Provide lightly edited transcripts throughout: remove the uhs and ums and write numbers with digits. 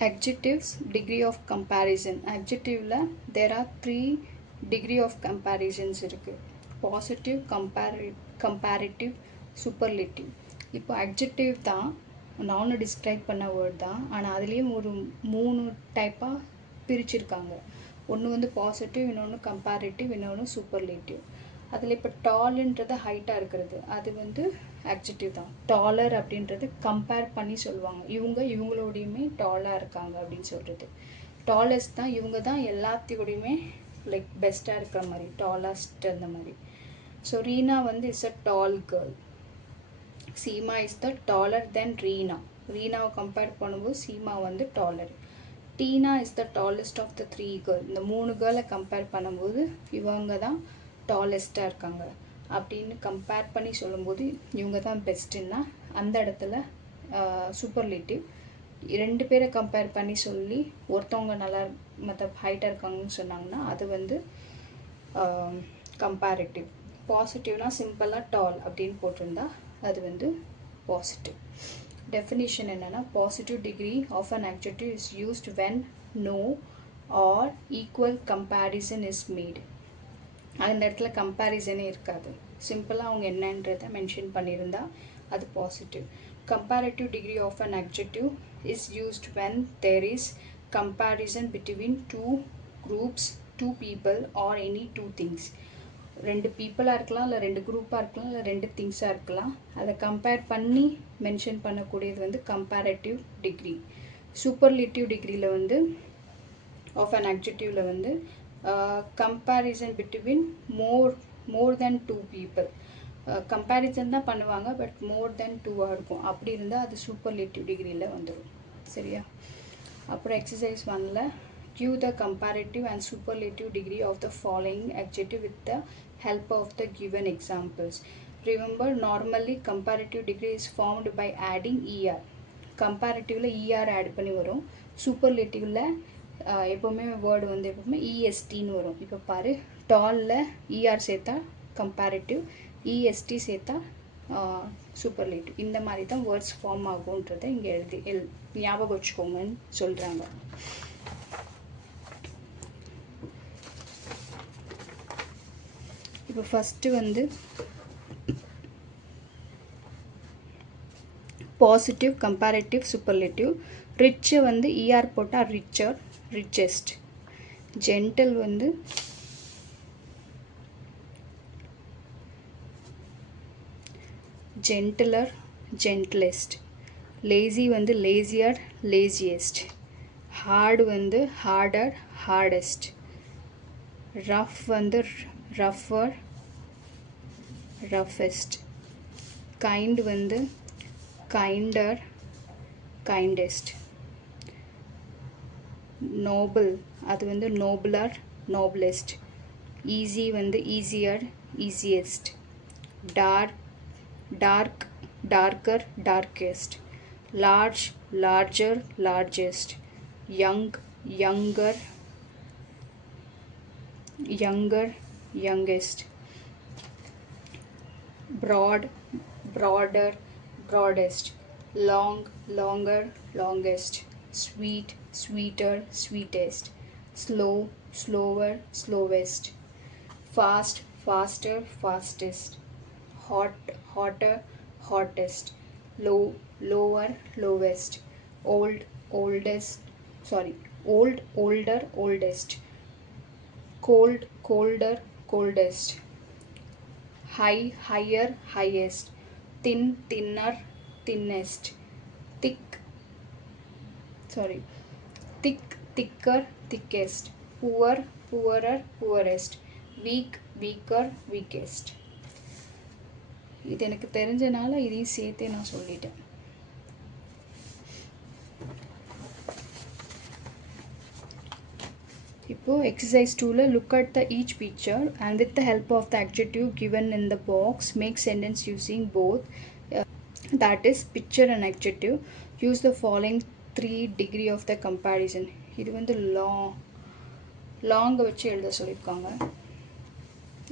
Adjectives degree of comparison. Adjectiveல there are 3 degree of comparisons இருக்கு. Positive, comparative, superlative. இப்போ adjective தான் நானும் describe பண்ண வேர்ட் தான், ஆனால் அதுலேயும் ஒரு 3 டைப்பாக பிரிச்சிருக்காங்க. ஒன்று வந்து பாசிட்டிவ், இன்னொன்று கம்பேரிட்டிவ், இன்னொன்று சூப்பர்லேட்டிவ். அதில் இப்போ டால்ன்றது ஹைட்டாக இருக்கிறது, அது வந்து adjective தான். டாலர் அப்படின்றது கம்பேர் பண்ணி சொல்லுவாங்க, இவங்களோடையுமே டாலாக இருக்காங்க அப்படின்னு சொல்கிறது. டாலஸ்ட் தான், இவங்க தான் எல்லாத்தையோடையுமே லைக் பெஸ்ட்டாக இருக்கிற மாதிரி, டாலஸ்ட் அந்த மாதிரி. ஸோ ரீனா வந்து is a tall girl. Seema is the taller than Reena. ரீனாவை கம்பேர் பண்ணும்போது சீமா வந்து taller. Tina is the tallest of the 3 girl. இந்த 3 கேர்ளை கம்பேர் பண்ணும்போது இவங்க தான் டாலஸ்ட்டாக இருக்காங்க அப்படின்னு கம்பேர் பண்ணி சொல்லும்போது இவங்க தான் பெஸ்ட்டுன்னா அந்த இடத்துல சூப்பர்லேட்டிவ். 2 பேரை கம்பேர் பண்ணி சொல்லி ஒருத்தவங்க நல்லா மற்ற ஹைட்டாக இருக்காங்கன்னு சொன்னாங்கன்னா அது வந்து கம்பேரிட்டிவ். பாசிட்டிவ்னா சிம்பிளாக டால் அப்படின்னு போட்டிருந்தா அது வந்து பாசிட்டிவ். Definition என்னன்னா positive degree of an adjective is used when no or equal comparison is made. அந்த இடத்துல கம்பேரிசனே இருக்காது, சிம்பிளாக அவங்க என்னன்றதை மென்ஷன் பண்ணியிருந்தா அது positive. Comparative degree of an adjective is used when there is comparison between 2 groups, 2 people or any 2 things. 2 பீப்புளாக இருக்கலாம், இல்லை 2 குரூப்பாக இருக்கலாம், இல்லை 2 திங்ஸாக இருக்கலாம். அதை கம்பேர் பண்ணி மென்ஷன் பண்ணக்கூடியது வந்து கம்பேரட்டிவ் டிகிரி. சூப்பர்லேட்டிவ் டிகிரியில் வந்து ஆஃப் அன் அட்ஜெக்டிவில் வந்து கம்பேரிசன் பிட்வீன் மோர் தென் 2 பீப்புள். கம்பேரிசன் தான் பண்ணுவாங்க, பட் மோர் தென் 2ஆக இருக்கும். அப்படி இருந்தால் அது சூப்பர்லேட்டிவ் டிகிரியில் வந்துடும். சரியா? அப்புறம் எக்ஸசைஸ் 1ல் give the comparative and superlative degree of the following adjective with the help of the given examples. Remember, normally comparative degree is formed by adding er. comparatively er add பண்ணி வரும். superlativeல எப்பவுமே word வந்து எப்பவுமே estன்னு வரும். இப்போ பாரு, டால்ல er சேர்த்தா comparative, est சேர்த்தா சூப்பர்லேட்டிவ். இந்த மாதிரி தான் வேர்ட்ஸ் ஃபார்ம் ஆகுன்றதை இங்கே ஞாபகம் வச்சுக்கோங்கன்னு சொல்கிறாங்க. இப்போ ஃபஸ்ட்டு வந்து பாசிட்டிவ், கம்பேரிட்டிவ், சூப்பர்லேட்டிவ். ரிச்சு வந்து இஆர் போட்டால் ரிச்சர், ரிச்செஸ்ட். ஜென்டில் வந்து ஜென்டிலர், ஜென்டிலெஸ்ட். லேசி வந்து லேசியர், லேசியஸ்ட். ஹார்டு வந்து ஹார்டர், ஹார்டஸ்ட். ரஃப் வந்து rougher, roughest. kind வந்து kinder, kindest. noble அது வந்து nobler, noblest. easy வந்து easier, easiest. dark, darker, darkest. large, larger, largest. young, younger, youngest. broad, broader, broadest. long, longer, longest. sweet, sweeter, sweetest. slow, slower, slowest. fast, faster, fastest. hot, hotter, hottest. low, lower, lowest. old, older, oldest. cold, colder, coldest. high, higher, highest. thin, thinner, thinnest. thick, thicker, thickest. poor, poorer, poorest. weak, weaker, weakest. இது எனக்கு தெரிஞ்சனால இதையும் சேர்த்தே நான் சொல்லிட்டேன். இப்போ exercise 2ல look at the each picture and with the help of the adjective given in the box make sentence using both that is picture and adjective. Use the following 3 degree of the comparison. இது வந்து long வச்சு எழுத சொல்லியிருக்காங்க.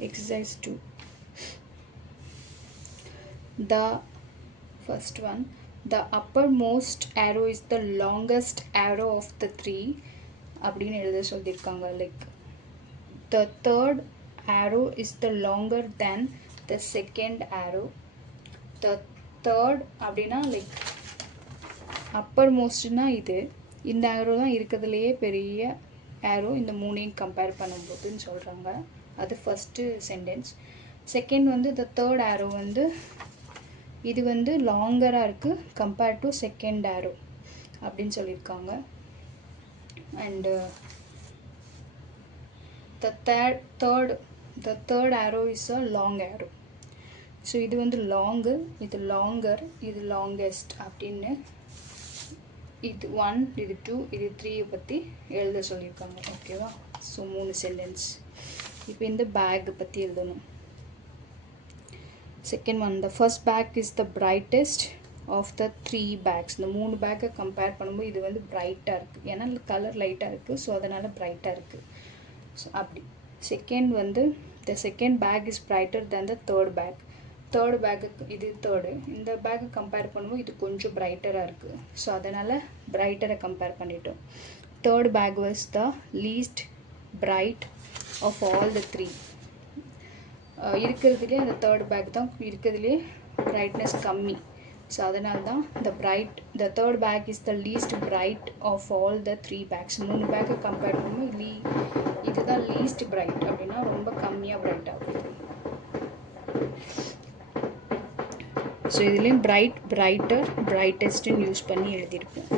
exercise 2. The first one, the uppermost arrow is the longest arrow of the three அப்படின்னு எழுத சொல்லியிருக்காங்க. Like the third arrow is the longer than the second arrow. the third அப்படின்னா like uppermostனா இது, இந்த arrow தான் இருக்கிறதுலையே பெரிய arrow இந்த மூணையும் கம்பேர் பண்ணும்போதுன்னு சொல்கிறாங்க. அது ஃபஸ்ட்டு சென்டென்ஸ். செகண்ட் வந்து the third arrow வந்து இது வந்து லாங்கராக இருக்குது கம்பேர் டு செகண்ட் arrow அப்படின்னு சொல்லியிருக்காங்க. And the third arrow is a long arrow. So இது வந்து லாங்கு, இது லாங்கர், இது லாங்கெஸ்ட் அப்படின்னு இது 1, இது 2, இது 3 பற்றி எழுத சொல்லியிருக்காங்க. ஓகேவா? So 3 sentence. இப்போ இந்த பேக் பற்றி எழுதணும். Second one, the first bag is the brightest of the 3 bags. இந்த 3 பேக்கை கம்பேர் பண்ணும்போது இது வந்து பிரைட்டாக இருக்குது, ஏன்னா கலர் லைட்டாக இருக்குது, ஸோ அதனால் பிரைட்டாக இருக்குது. ஸோ அப்படி. செகண்ட் வந்து the second bag is brighter than the third bag. Third பேக்குக்கு இது தேர்டு, இந்த பேக்கை கம்பேர் பண்ணும்போது இது கொஞ்சம் பிரைட்டராக இருக்குது, ஸோ அதனால் பிரைட்டரை கம்பேர் பண்ணிட்டோம். Third bag was the least bright of all the 3. இருக்கிறதுலே அந்த தேர்ட் பேக் தான் இருக்கிறதுலே பிரைட்னஸ் கம்மி, ஸோ அதனால தான் the third bag is the least bright of all the 3 bags. 3 பேக்கை கம்பேர் பண்ணும்போது இதுதான் லீஸ்ட் பிரைட், அப்படின்னா ரொம்ப கம்மியாக பிரைட்டாக இருக்குது. ஸோ இதுலேயும் பிரைட், பிரைட்டர், பிரைட்டஸ்ட்டுன்னு யூஸ் பண்ணி எழுதியிருப்போம்.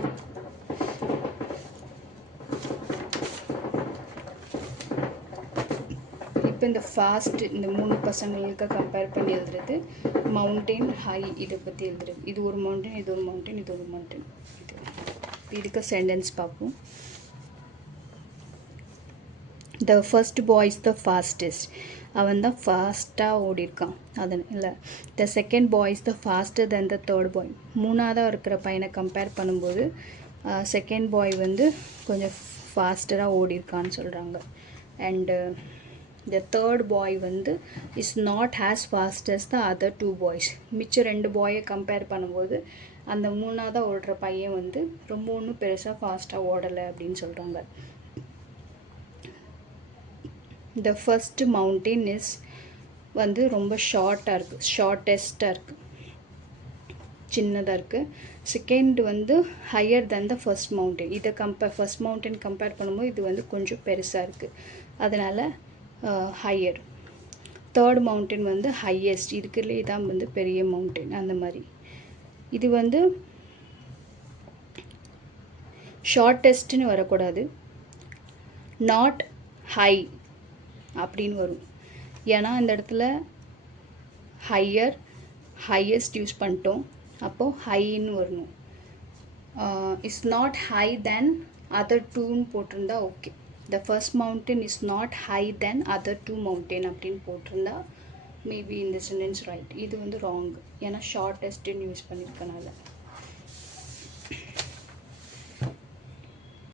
இப்போ இந்த ஃபாஸ்ட் இந்த 3 பசங்களுக்கு கம்பேர் பண்ணி எழுதுறது, மவுண்டெயின், ஹை இதை பற்றி எழுதுறது. இது ஒரு மவுண்டன், இது ஒரு மவுண்டன், இது ஒரு மவுண்டன். இதுக்கு சென்டென்ஸ் பார்ப்போம். The first boy is the fastest. அவன் தான் ஃபாஸ்ட்டாக ஓடிருக்கான். அது இல்லை. The second boy is the faster than the third boy. மூணாவதாக இருக்கிற பையனை கம்பேர் பண்ணும்போது செகண்ட் பாய் வந்து கொஞ்சம் ஃபாஸ்டராக ஓடிருக்கான்னு சொல்கிறாங்க. அண்டு த தேர்ட் பாய் வந்து is not as fast as the other 2 boys. மிச்சம் 2 பாயை கம்பேர் பண்ணும்போது அந்த மூணாவதாக ஓடுற பையன் வந்து ரொம்ப ஒன்றும் பெருசாக ஃபாஸ்ட்டாக ஓடலை அப்படின்னு சொல்கிறாங்க. த ஃபர்ஸ்ட் மவுண்டெயின் இஸ் வந்து ரொம்ப ஷார்ட்டாக இருக்குது, ஷார்ட்டஸ்ட்டாக இருக்குது, சின்னதாக இருக்குது. செகண்ட் வந்து ஹையர் தென் த ஃபர்ஸ்ட் மவுண்டன். இதை ஃபர்ஸ்ட் மவுண்டன் கம்பேர் பண்ணும்போது இது வந்து கொஞ்சம் பெருசாக இருக்குது, அதனால் ஹையர். தேர்ட் மவுண்டன் வந்து ஹையஸ்ட், இருக்கிறதுலே இதான் வந்து பெரிய மவுண்டன். அந்த மாதிரி இது வந்து ஷார்ட்டஸ்ட்னு வரக்கூடாது, நாட் ஹை அப்படின்னு வரும். ஏன்னா இந்த இடத்துல ஹையர், ஹையஸ்ட் யூஸ் பண்ணிட்டோம், அப்போது ஹைன்னு வரணும். Is not high than other 2ன்னு போட்டிருந்தா okay. The first mountain is not high than other 2 mountain அப்படின்னு போட்டிருந்தா மேபி இந்த சென்டென்ஸ் ரைட். இது வந்து ராங், ஏன்னா ஷார்ட்டஸ்ட்டுன்னு யூஸ் பண்ணியிருக்கனால.